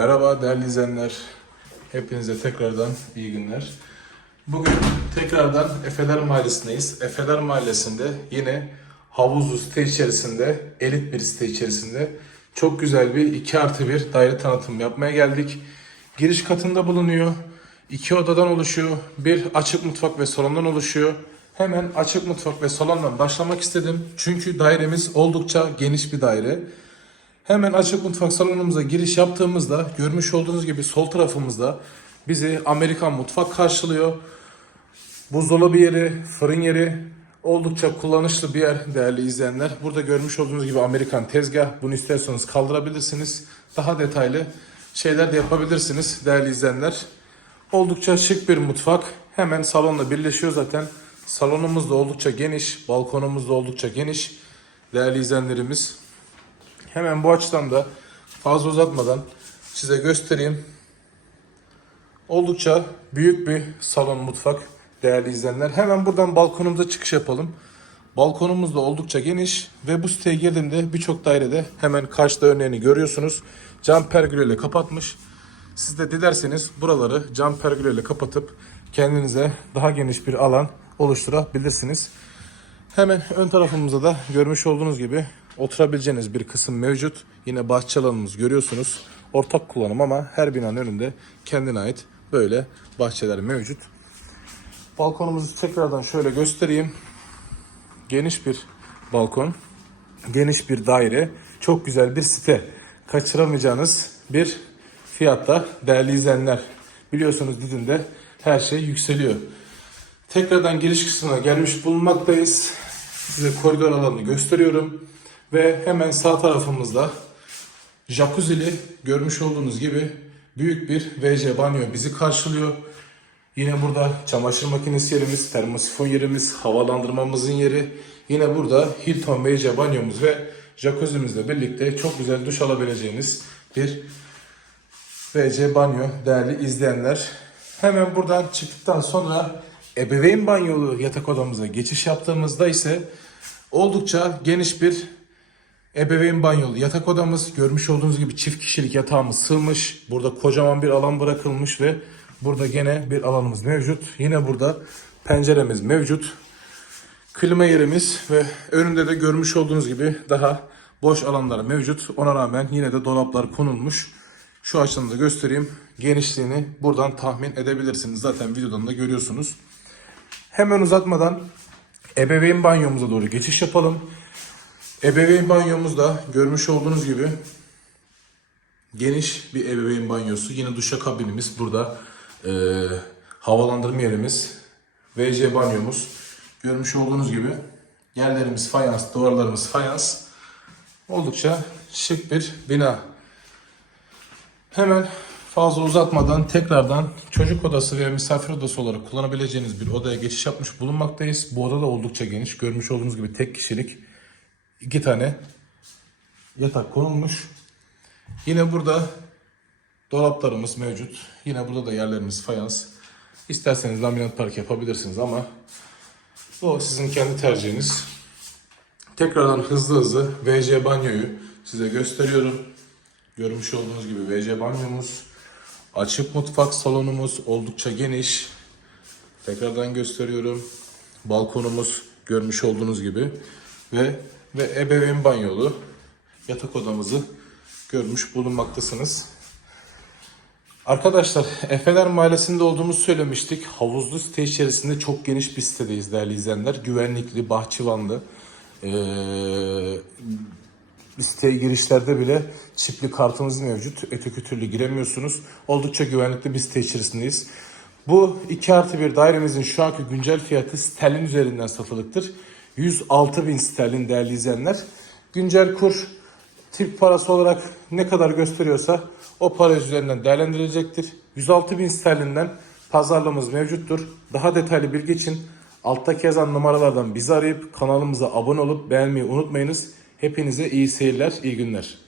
Merhaba değerli izleyenler. Hepinize tekrardan iyi günler. Bugün tekrardan Efeler Mahallesi'ndeyiz. Efeler Mahallesi'nde yine havuzlu site içerisinde, elit bir site içerisinde çok güzel bir 2 artı 1 daire tanıtım yapmaya geldik. Giriş katında bulunuyor. İki odadan oluşuyor. Bir açık mutfak ve salondan oluşuyor. Hemen açık mutfak ve salondan başlamak istedim. Çünkü dairemiz oldukça geniş bir daire. Hemen açık mutfak salonumuza giriş yaptığımızda görmüş olduğunuz gibi sol tarafımızda bizi Amerikan mutfak karşılıyor. Buzdolabı yeri, fırın yeri oldukça kullanışlı bir yer değerli izleyenler. Burada görmüş olduğunuz gibi Amerikan tezgah. Bunu isterseniz kaldırabilirsiniz. Daha detaylı şeyler de yapabilirsiniz değerli izleyenler. Oldukça şık bir mutfak. Hemen salonla birleşiyor zaten. Salonumuz da oldukça geniş. Balkonumuz da oldukça geniş. Değerli izleyenlerimiz. Hemen bu açıdan da fazla uzatmadan size göstereyim. Oldukça büyük bir salon mutfak değerli izleyenler. Hemen buradan balkonumuza çıkış yapalım. Balkonumuz da oldukça geniş ve bu siteye girdiğimde birçok dairede hemen karşıda örneğini görüyorsunuz. Cam pergüleyle kapatmış. Siz de dilerseniz buraları cam pergüleyle kapatıp kendinize daha geniş bir alan oluşturabilirsiniz. Hemen ön tarafımızda da görmüş olduğunuz gibi oturabileceğiniz bir kısım mevcut. Yine bahçe alanımız görüyorsunuz. Ortak kullanım ama her binanın önünde kendine ait böyle bahçeler mevcut. Balkonumuzu tekrardan şöyle göstereyim. Geniş bir balkon, geniş bir daire, çok güzel bir site. Kaçıramayacağınız bir fiyatta değerli izleyenler. Biliyorsunuz Didim'de her şey yükseliyor. Tekrardan giriş kısmına gelmiş bulunmaktayız. Size koridor alanını gösteriyorum. Ve hemen sağ tarafımızda jacuzzi'li görmüş olduğunuz gibi büyük bir WC banyo bizi karşılıyor. Yine burada çamaşır makinesi yerimiz, termosifon yerimiz, havalandırmamızın yeri. Yine burada Hilton WC banyomuz ve jacuzzi'mizle birlikte çok güzel duş alabileceğiniz bir WC banyo değerli izleyenler. Hemen buradan çıktıktan sonra ebeveyn banyolu yatak odamıza geçiş yaptığımızda ise oldukça geniş bir ebeveyn banyolu yatak odamız. Görmüş olduğunuz gibi çift kişilik yatağımız sığmış. Burada kocaman bir alan bırakılmış ve burada gene bir alanımız mevcut. Yine burada penceremiz mevcut. Klima yerimiz ve önünde de görmüş olduğunuz gibi daha boş alanlar mevcut. Ona rağmen yine de dolaplar konulmuş. Şu açıdan da göstereyim. Genişliğini buradan tahmin edebilirsiniz. Zaten videodan da görüyorsunuz. Hemen uzatmadan ebeveyn banyomuza doğru geçiş yapalım. Ebeveyn banyomuzda görmüş olduğunuz gibi geniş bir ebeveyn banyosu. Yine duşakabinimiz burada. Ee, havalandırma yerimiz. WC banyomuz. Görmüş olduğunuz gibi yerlerimiz fayans, duvarlarımız fayans. Oldukça şık bir bina. Hemen fazla uzatmadan tekrardan çocuk odası veya misafir odası olarak kullanabileceğiniz bir odaya geçiş yapmış bulunmaktayız. Bu oda da oldukça geniş. Görmüş olduğunuz gibi tek kişilik iki tane yatak konulmuş. Yine burada dolaplarımız mevcut. Yine burada da yerlerimiz fayans. İsterseniz laminat park yapabilirsiniz ama bu sizin kendi tercihiniz. Tekrardan hızlı hızlı WC banyoyu size gösteriyorum. Görmüş olduğunuz gibi WC banyomuz, açık mutfak salonumuz oldukça geniş. Tekrardan gösteriyorum. Balkonumuz görmüş olduğunuz gibi ve ve ebeveyn banyolu yatak odamızı görmüş bulunmaktasınız. Arkadaşlar Efeler Mahallesi'nde olduğumuzu söylemiştik. Havuzlu site içerisinde çok geniş bir sitedeyiz değerli izleyenler. Güvenlikli, bahçıvanlı. Ee, siteye girişlerde bile çipli kartınız mevcut. Öteki türlü giremiyorsunuz. Oldukça güvenlikli bir site içerisindeyiz. Bu 2 artı 1 dairemizin şu anki güncel fiyatı sterlin üzerinden satılıktır. 106 bin sterlin değerli izleyenler. Güncel kur tip parası olarak ne kadar gösteriyorsa o para üzerinden değerlendirilecektir. 106 bin sterlinden pazarlığımız mevcuttur. Daha detaylı bilgi için alttaki yazan numaralardan bizi arayıp kanalımıza abone olup beğenmeyi unutmayınız. Hepinize iyi seyirler, iyi günler.